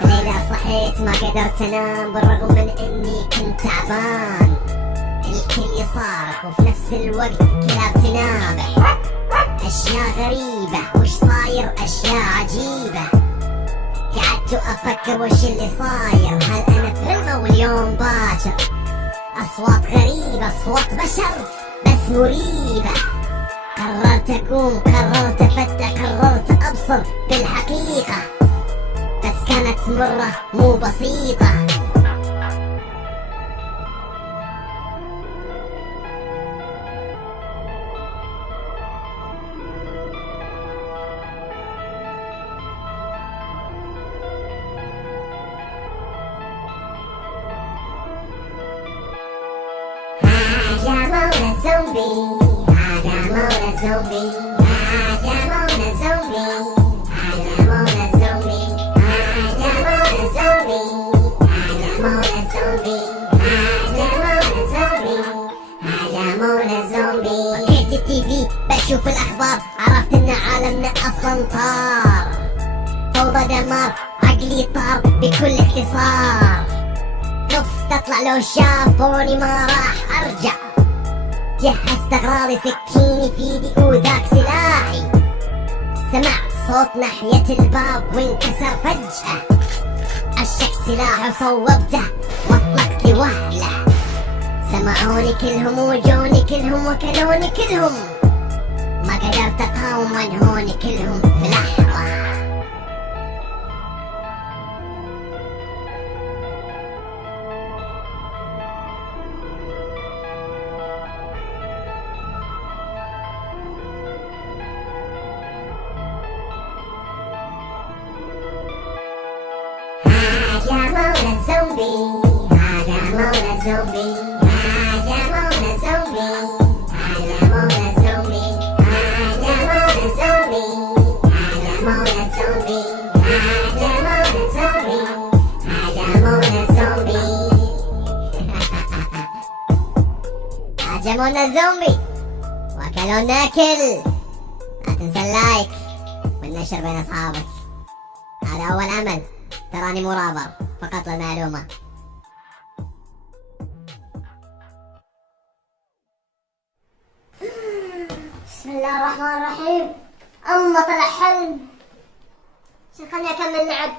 الليلة صحيت ما قدرت انام بالرغم من اني كنت تعبان. الكل يصارخ وفي نفس الوقت كلاب تنابح. اشياء غريبة وش صاير، اشياء عجيبة. قعدت افكر وش اللي صاير، هل انا في حلم واليوم باكر. اصوات غريبة، اصوات بشر بس مريبة. قررت اقوم، قررت افتح، قررت ابصر بالحقيقة، بس كانت مرة مو بسيطة. هاجمونا الزومبي، هاجمونا الزومبي، هاجمونا الزومبي، هاجمونا الزومبي، هاجمونا الزومبي، هاجمونا الزومبي، هاجمونا الزومبي، هاجمونا الزومبي. وقفت التي في بشوف الاخبار، عرفت ان عالمنا اصلا طار. فوضى دمار، عقلي طار بكل اختصار. خفت اطلع لو شافوني ما راح ارجع. جهزت اغراضي، سكيني في ايدي وذاك سلاحي. سمعت صوت ناحية الباب وانكسر فجأة. عشقت سلاحي وصوبته واطلقت لوهلة. سمعوني كلهم وجوني كلهم وكلوني كلهم. ما قدرت اقاوم وانهوني كلهم في لحظة. هاجمونا الزومبي، هاجمونا الزومبي، هاجمونا الزومبي، هاجمونا الزومبي، هاجمونا الزومبي، هاجمونا الزومبي، هاجمونا الزومبي، هاجمونا الزومبي. هاجمونا الزومبي وكلونا اكل. لا تنسى اللايك والنشر بين اصحابك. هذا اول عمل، تراني مرابر فقط للمعلومة. بسم الله الرحمن الرحيم. اما طلع حلم، خلني اكمل لعب.